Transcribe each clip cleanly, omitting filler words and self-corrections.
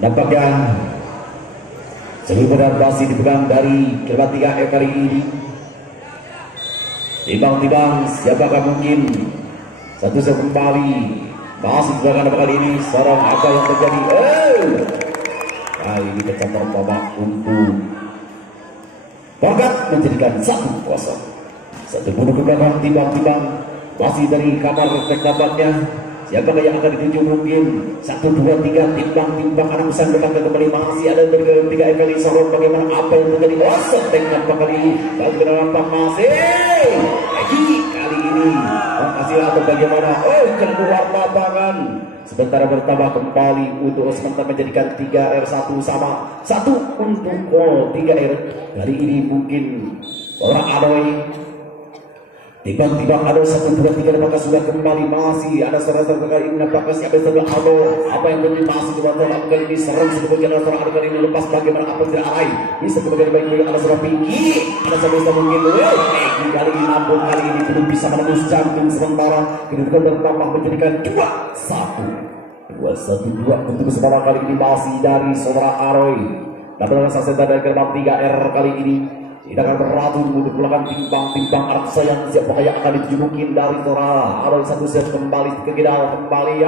Nampaknya seluruh berat masih dipegang dari kelompok 3 kali ini. Timbang-timbang siapakah mungkin satu set kembali masih dipegang kali ini. Seorang apa yang terjadi? Kali ini kecampur babak untuk Bagat menjadikan 1-0. Satu bunuh ke belakang. Timbang-timbang masih dari kamar refleks tampaknya. Siapakah yang akan dituju mungkin 1, 2, 3 timbang-timbang anak besar belakang kembali masih ada dari 3 kali sorot. Bagaimana apa yang terjadi? Seteng nampak kali ini bagaimana nampak masih kali ini masih atau bagaimana keluar lapangan. Sementara bertambah kembali untuk sementara menjadikan 3R1 sama 1 untuk gol 3R. Kali ini mungkin orang Adoy tiba-tiba ada 1, 2, 3 apakah sudah kembali masih ada serang-serang kali ini apakah siapa yang sebelah apa yang terjadi masih coba kali ini serang sebetulnya ada serang kali ini lepas bagaimana apa tidak arah bisa kemudian baik ada serang tinggi ada sebisa mungkin kali ini namun kali ini belum bisa menembus jantung sementara kedudukan bertambah menjadikan 2-1 untuk sementara kali ini masih dari saudara Aroy dan sasaran dari gerbang 3R kali ini tidak akan beradu untuk belakang timbang-timbang anak sayang siapa yang akan dituju mungkin dari Tora Aroy 1 set kembali ke gidal kembali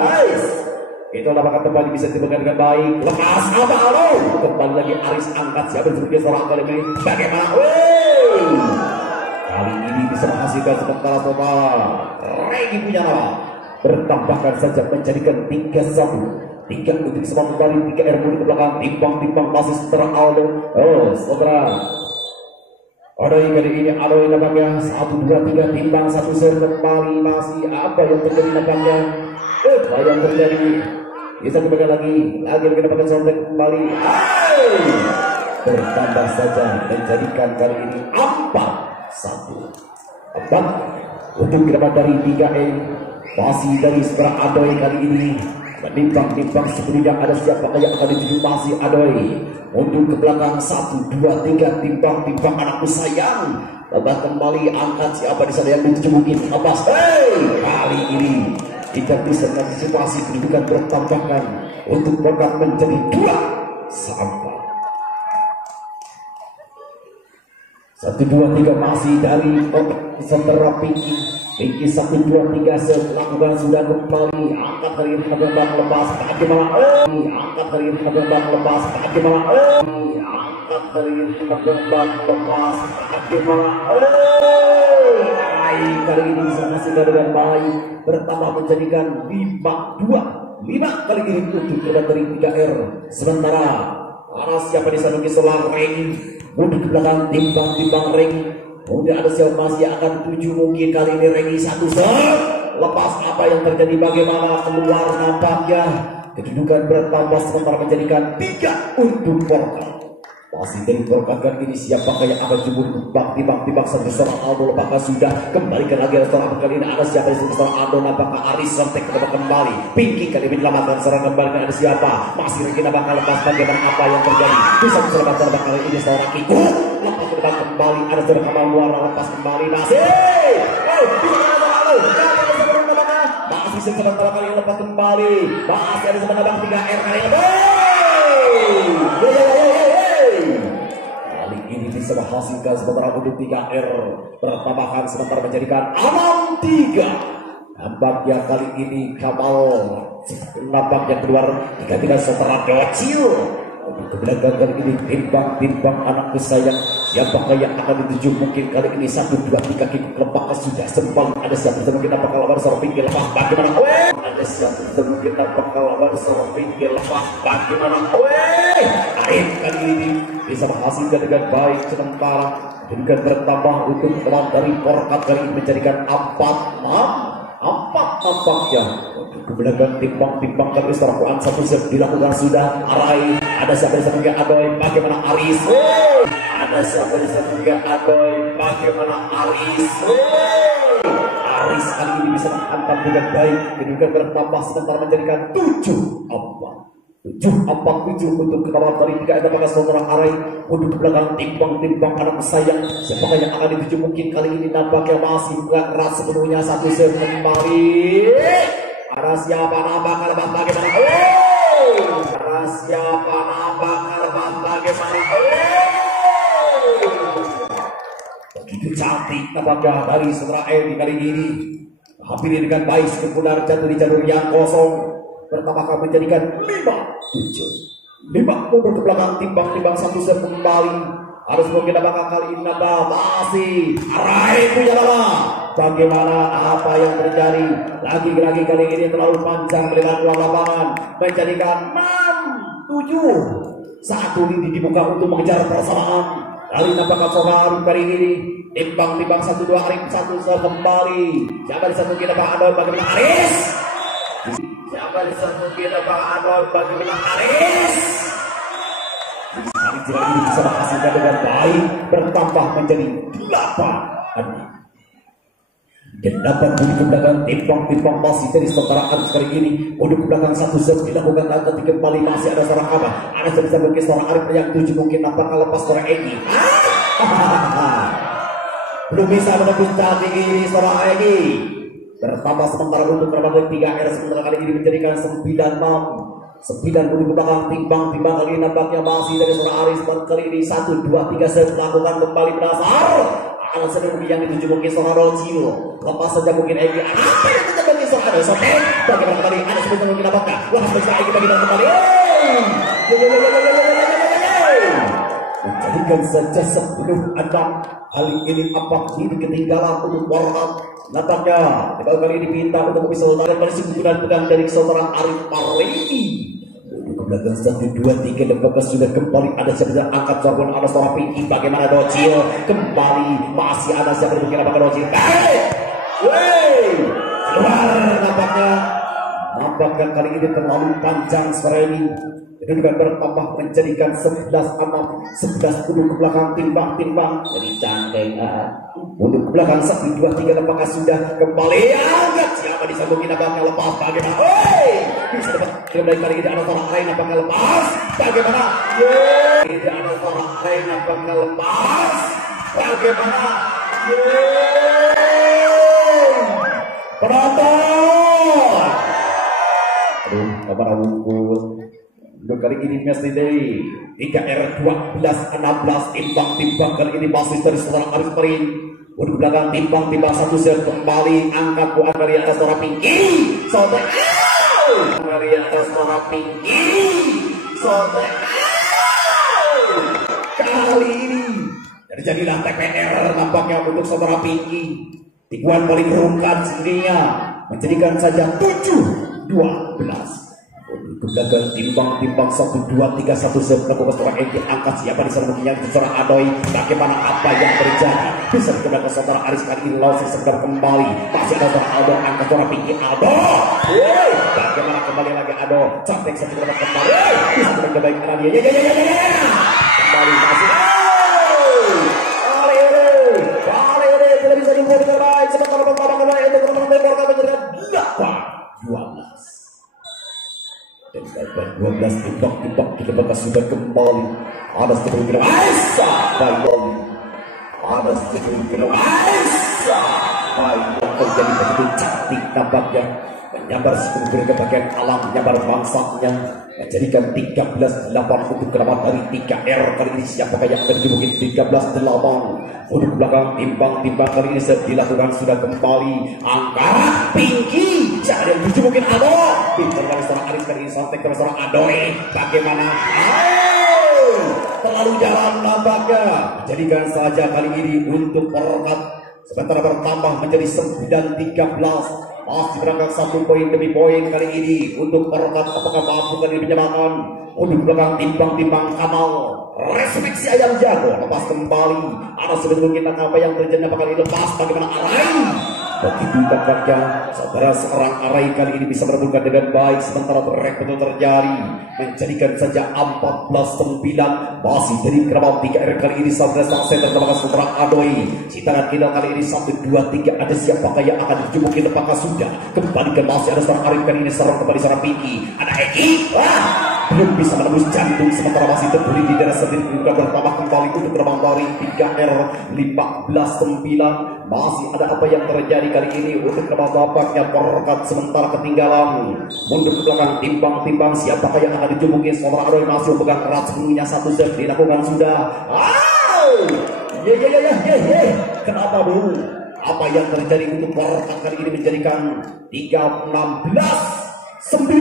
itu apakah kembali bisa dipegang dengan baik lepas apa Aroy kembali lagi Aris angkat siapa yang sebagai seorang kali ini bagaimana kali ini bisa menghasilkan sementara total Regi punya nama bertambahkan saja menjadikan 3-1 3 untuk semua kembali 3R ke belakang timbang-timbang masih setelah Aldo saudara Adoy kali ini Adoy nampaknya 1, 2, 3 timbang 1 set kembali masih apa yang terjadi nampaknya apa yang terjadi bisa dipegang lagi kita dapatkan sontek kembali bertambah saja menjadikan kali ini 4-1 untuk dapat dari 3E masih dari sekarang Adoy kali ini menimbang-nimbang sebelumnya ada siapa yang akan dituju masih Adoy untuk ke belakang 1, 2, 3 timbang-timbang anakku sayang babak kembali angkat siapa di sana yang dituju mungkin lepas kali ini tidak bisa mengantisipasi kedudukan bertambahkan untuk Bagat menjadi 2-4 1, 2, 3 masih dari sementara Pinky 1, 2, 3 lakukan sudah kembali angkat dari tembak lepas bagaimana angkat dari tembak lepas bagaimana angkat dari tembak lepas bagaimana kali ini bisa menghasilkan dengan baik bertambah menjadikan 5-2 kali ini untuk dari 3R sementara para siapa di sana selang ring mundur ke belakang timbang-timbang ring kemudian ada siapa masih akan tuju mungkin kali ini Regi 1 set lepas apa yang terjadi bagaimana keluar nampaknya kedudukan bertambah sementara menjadikan 3 untuk Porka masih dari Porka kali ini siapakah yang akan jumur timbang-timbang satu seorang Aldo apakah sudah kembalikan lagi seorang kali ini ada siapa yang seorang Aldo apakah Aris sampai kembali Pinky kali ini menyelamatkan seorang kembali ada siapa masih Regi bakal lepas bagaimana apa yang terjadi bisa diselamatkan kali ini seorang Kiku lepas ke depan kembali ada seorang Kamal Muara lepas kembali masih masih sementara kali ini lepas kembali masih ada sementara 3R kali ini kali ini bisa menghasilkan sementara untuk 3R pertambahan sementara menjadikan 6-3 nampaknya kali ini Kamal nampaknya keluar tidak sementara kecil untuk belakang kali ini timbang-timbang anak kesayang siapakah yang akan dituju mungkin kali ini 1, 2, 3 kaki lepaskan sudah sempal ada siapa yang mungkin apakah lawan seorang pinggir lepas bagaimana ada siapa yang mungkin apakah lawan seorang pinggir lepas bagaimana Arif kali ini bisa menghasilkan dengan baik sementara dengan bertambah untuk lawan dari Porkat kali ini menjadikan 4 nampaknya ke belakang timbang-timbang kali serapuan 1 set dilakukan sudah Arai ada siapa yang sebagai Adoy bagaimana Aris ada siapa yang sebagai Adoy bagaimana Aris Aris kali ini bisa menghantam dengan baik kedudukan bertambah sementara menjadikan 7-4 untuk ketahuan dari 3 ada pada saudara Arai untuk belakang timbang-timbang anak sayang siapakah yang akan dituju mungkin kali ini nampaknya masih bukan keras sepenuhnya 1 set kembali ada siapa nampaknya bagaimana siapa nampaknya bagaimana? Begitu cantik nampaknya dari saudara Edi kali ini. Hampir dengan baik sekedar jatuh di jalur yang kosong. Pertama menjadikan 5-7. 5 mundur ke belakang timbang-timbang 1 set kembali. Harus mungkin apakah kali ini nambah masih Arai punya lama. Bagaimana apa yang terjadi? Lagi-lagi kali ini terlalu panjang melihat ruang lapangan. Menjadikan 6-7. Satu lini dibuka untuk mengejar persamaan. Kali nampaknya Sogar kali ini timbang-timbang 1-2 Arif 1 set kembali. Siapa di satu kita Pak Adol bagaimana Aris? Siapa di satu kita Pak Adol bagaimana Aris? Hari jalan ini bisa menghasilkan dengan baik, bertambah menjadi 8. Dan dapat bunyi ke belakang timbang-timbang masih dari sementara Aris kali ini. Untuk ke belakang 1 set dilakukan nanti kembali masih ada seorang apa? Ada bisa mungkin seorang Arif yang 7 mungkin nampaknya lepas seorang Egi. Belum bisa menembus cantik ini seorang Egi. Bertambah sementara untuk kerabat 3R sementara kali ini menjadikan 9-6. 9 ke belakang timbang-timbang kali ini nampaknya masih dari seorang Aris. Kali ini 1, 2, 3 set melakukan kembali berdasar. Anak sedang yang dituju mungkin seorang Rocil. Lepas saja mungkin Egi. Apa yang terjadi bagi seorang Aris? Sotek. Bagaimana kembali? Anak sebetulnya mungkin apakah? Wah, bisa Egi bagi kembali. Menjadikan saja 10-6. Kali ini apa ini ketinggalan untuk warna. Nampaknya kali ini minta untuk bisa sultan dan kemudian pegang dari seorang Arif Parigi. Untuk belakang 1, 2, 3 dan bagus sudah kembali ada siapa angkat sorban ada seorang Pinky. Bagaimana Docil kembali masih ada siapa mungkin apakah Docil? Keluar nampaknya kali ini terlalu panjang sore ini. Itu juga bertambah menjadikan 11-6, 11 ke belakang timbang-timbang. Jadi cantik. Untuk ke belakang 1, 2, 3 apakah sudah kembali angkat siapa disambungin apakah lepas bagaimana? Bisa dapat kembali kali ini ada seorang lain apakah lepas bagaimana? Tidak ada seorang lain apakah lepas bagaimana? Penonton. Aduh, kabar wungkul. Untuk kali ini Messi Day 3R 12-16 timbang-timbang kali ini masih dari seorang Aris Perin. Untuk belakang timbang-timbang 1 set kembali angkat buat dari atas seorang Pinky. Sotek dari atas seorang Pinky. Sotek kali ini terjadilah TPR nampaknya untuk seorang Pinky. Tikuan paling kerungkan sendirinya menjadikan saja 7-12. Kedagang timbang-timbang 1, 2, 3 1 set lakukan seorang Egi angkat siapa di sana mungkin yang seorang Adoy. Bagaimana apa yang terjadi? Bisa dikenakan seorang Aris kali ini langsung segera kembali. Masih ada seorang Aldo angkat seorang Pinky Aldo. Bagaimana kembali lagi Aldo? Cantik satu kembali kembali. Bisa kembali ke dia. Kembali masih. Tidak bisa dibuat dengan baik. Sementara pertama kembali itu teman-teman menjadikan 8-12. Dan 12 timbang-timbang kita bakal sudah kembali. Ada sebelum kita baik. Ada sebelum kita baik. Terjadi begitu cantik nampaknya. Menyambar sebelum kita bagian alam menyambar bangsanya. Menjadikan 13-8 untuk kerabat dari 3R kali ini siapakah yang akan dimungkin 13-8 untuk belakang timbang-timbang kali ini dilakukan sudah kembali angkat Pinky siapa yang tuju mungkin Ado pintar kali seorang Aris kali ini sampai ke seorang Adoy bagaimana terlalu jalan nampaknya jadikan saja kali ini untuk perangkat sementara bertambah menjadi 9-13 masih berangkat 1 poin demi poin kali ini untuk perangkat apakah mampu kali ini menyamakan untuk belakang timbang-timbang Kamal respeksi ayam jago lepas kembali ada sebetulnya kita apa yang terjadi apakah ini lepas bagaimana Arai begitu tampaknya saudara seorang Arai kali ini bisa merebutkan dengan baik sementara berek betul terjadi menjadikan saja 14-9 masih dari kerabat 3R kali ini saudara sang center terbatas seorang Adoy citaran kita kali ini 1, 2, 3 ada siapakah yang akan dijumukin apakah sudah kembali ke masih ada seorang Arif kali ini serang kembali seorang Pinky ada Egi belum bisa menembus jantung, sementara masih terbeli di daerah sendiri. Juga bertambah kembali untuk gerbang dari 3R 15-9. Masih ada apa yang terjadi kali ini untuk gerbang tapaknya Porkat sementara ketinggalan mundur ke belakang, timbang-timbang siapakah yang akan dijumungin. Saudara Aroy masih pegang erat sebelumnya, satu set dilakukan sudah. Kenapa Bu? Apa yang terjadi untuk Porkat kali ini menjadikan 3-16-9.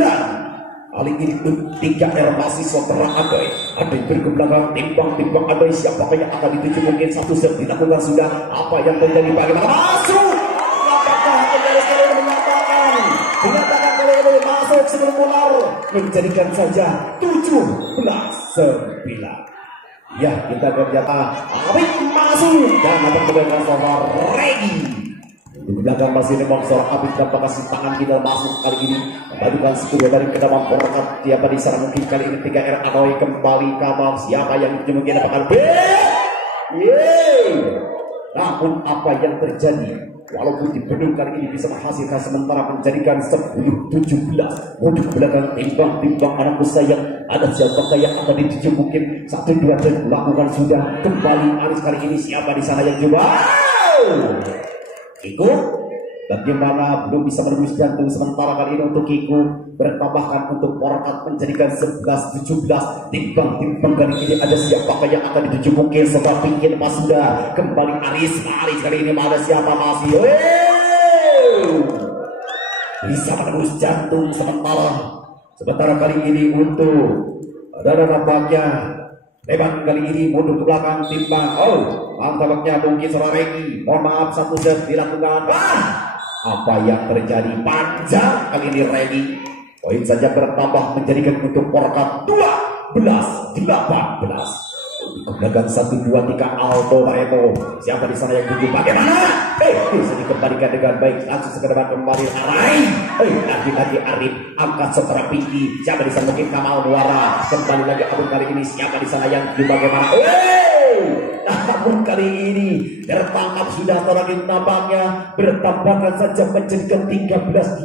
Kali ini untuk 3R masih saudara Adoy. Adoy berkebelakang, timbang-timbang Adoy. Siapakah yang akan dituju? Mungkin satu set dilakukan sudah. Apa yang terjadi? Bagaimana? Masuk! Apakah kembali menyatakan kali ini masuk sebelum ular, menjadikan saja 17-9. Ya, kita berjata Abik masuk dan akan kembali saudara Regi. Di belakang masih memang seorang Abid dan kasih tangan kita masuk kali ini memadukan sepuluh dari kedalam Porkat. Siapa di sana mungkin kali ini 3R Adoy kembali kamar. Siapa yang mungkin dapatkan B? Namun apa yang terjadi? Walaupun di Bedung kali ini bisa menghasilkan sementara menjadikan 10-17 untuk belakang, timbang-timbang anak sayang. Ada siapa yang akan dituju? Mungkin 1-2 dan lakukan sudah kembali Aris kali ini. Siapa di sana yang coba? Kiku, bagaimana belum bisa menembus jantung, sementara kali ini untuk Kiku bertambahkan untuk Porkat menjadikan 11-17. Timbang-timbang kali ini ada siapakah yang akan dituju? Mungkin setelah pinggir Mas sudah kembali Aris kali ini ada siapa masih bisa menembus jantung, sementara kali ini untuk ada nampaknya Leban kali ini mundur ke belakang, timbang. Tampaknya mungkin seorang Regi. Mohon maaf, satu set dilakukan. Apa yang terjadi? Panjang kali ini Regi. Poin saja bertambah menjadikan untuk Porkat 12-18. Kemudian 1-2-3 Alto Barreto. Siapa di sana yang tuju? Bagaimana? Bisa dikembalikan dengan baik. Langsung ke depan kembali Arai. Lagi-lagi Arif angkat secara tinggi. Siapa di sana mungkin Kamal Muara. Kembali lagi Abun kali ini. Siapa di sana yang tuju? Bagaimana? Namun kali ini tertangkap sudah lagi nampaknya bertambahkan saja menjadikan 13-18.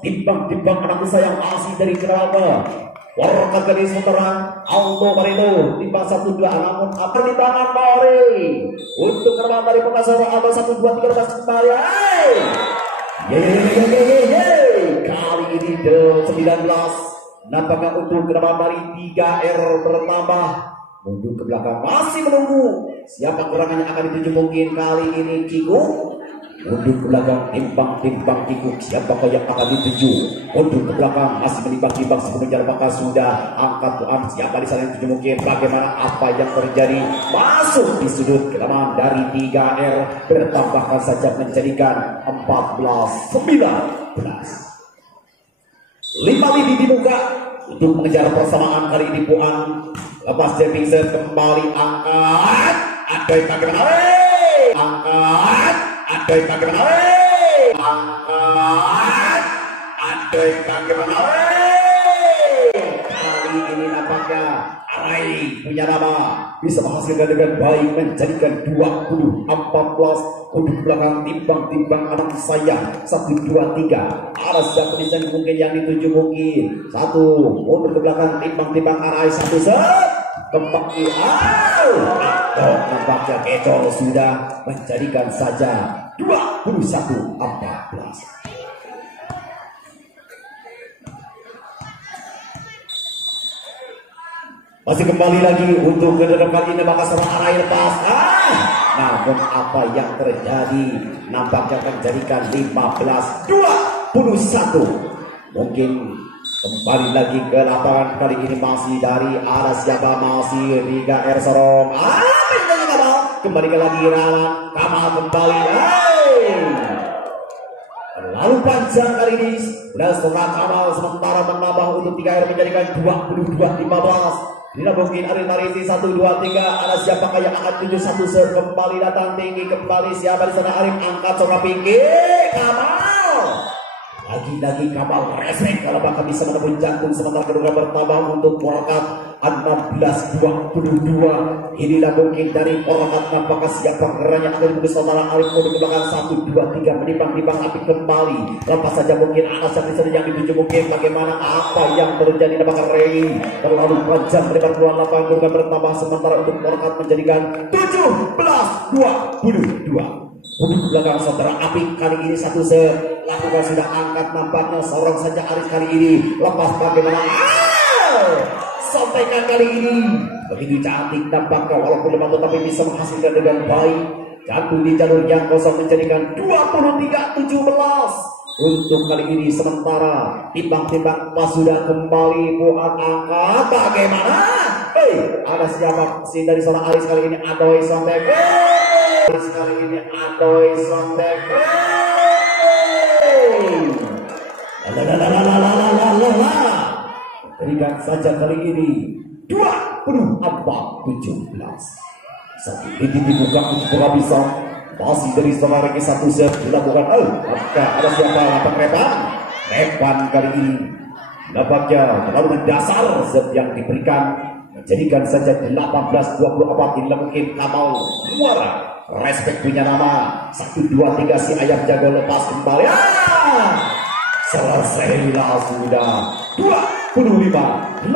Timbang-timbang anak sayang masih dari Kerama. Porkat kali sementara Alto Barreto timbang 1-2, namun apa di tangan Mori untuk Kerama dari pengasara atau 1-2-3 lepas kembali. Kali ini 19 nampaknya untuk Kerama dari 3R bertambah mundur ke belakang, masih menunggu siapa gerangan yang akan dituju. Mungkin kali ini Kiku mundur ke belakang, timbang-timbang Kiku. Siapakah yang akan dituju? Mundur ke belakang, masih menimbang-timbang sebelum mengejar. Apakah sudah angkat tuan? Siapa di sana yang dituju? Mungkin bagaimana? Apa yang terjadi? Masuk di sudut kelemahan dari 3R bertambahkan saja menjadikan 14-19. 5 lini dibuka untuk mengejar persamaan kali ini Puan. Lepas jumping set kembali angkat. Adoy bagaimana? Angkat. Adoy bagaimana? Angkat. Adoy bagaimana? Kali ini nampaknya Arai punya nama bisa menghasilkan dengan baik menjadikan 20-14 untuk belakang, timbang-timbang anak saya 1-2-3. Ada siapa di sana mungkin yang dituju? Mungkin 1 mundur ke belakang, timbang-timbang Arai 1 set kembali. Nampaknya Kecol sudah menjadikan saja 21-14. Masih kembali lagi untuk ke depan ini, maka seorang Arai lepas. Namun apa yang terjadi? Nampaknya akan jadikan 15-21. Mungkin kembali lagi ke lapangan kali ini masih dari arah siapa? Masih 3R Sorong. Kembali ke lagi Rawan. Kamal kembali. Lalu panjang kali ini sudah setelah Kamal sementara menambah untuk 3R menjadikan 22-15. Tidak mungkin Arif Marisi 1-2-3. Ada siapakah yang akan tuju? 1 set kembali datang tinggi kembali. Siapa di sana? Arif angkat coba pinggir Kamal. Lagi-lagi Kamal respect kalau bakal bisa menembus jantung, sementara kedua bertambah untuk Porakat 16-22. Inilah mungkin dari Porakat, apakah siapa gerannya akan dibunuh saudara Arif Mudu ke belakang 1-2-3 menimbang-nimbang api kembali. Lepas saja mungkin Anas yang dituju, mungkin bagaimana apa yang terjadi di belakang Rey terlalu panjang melebar keluar lapangan, kedua bertambah sementara untuk Porakat menjadikan 17-22. Untuk belakang saudara Api kali ini satu lakukan sudah angkat, nampaknya seorang saja Aris kali ini lepas bagaimana sontekan kali ini begitu cantik nampaknya, walaupun lemah tetapi bisa menghasilkan dengan baik. Jatuh di jalur yang kosong menjadikan 23-17 untuk kali ini. Sementara timbang-timbang pas sudah kembali buat angkat bagaimana. Ada siapa sih dari seorang Aris kali ini? Adoy sontek sekali ini, Adoy sontek. Berikan saja kali ini 24-17. Satu titik dibuka untuk bisa masih dari seorang Regi satu set dilakukan. Maka ada siapa lapak Repan kali ini nampaknya terlalu mendasar set yang diberikan, menjadikan saja 18-24. Inilah mungkin Kamal Muara. Respect punya nama 1-2-3 si ayam jago lepas kembali. Selesailah sudah 25-18.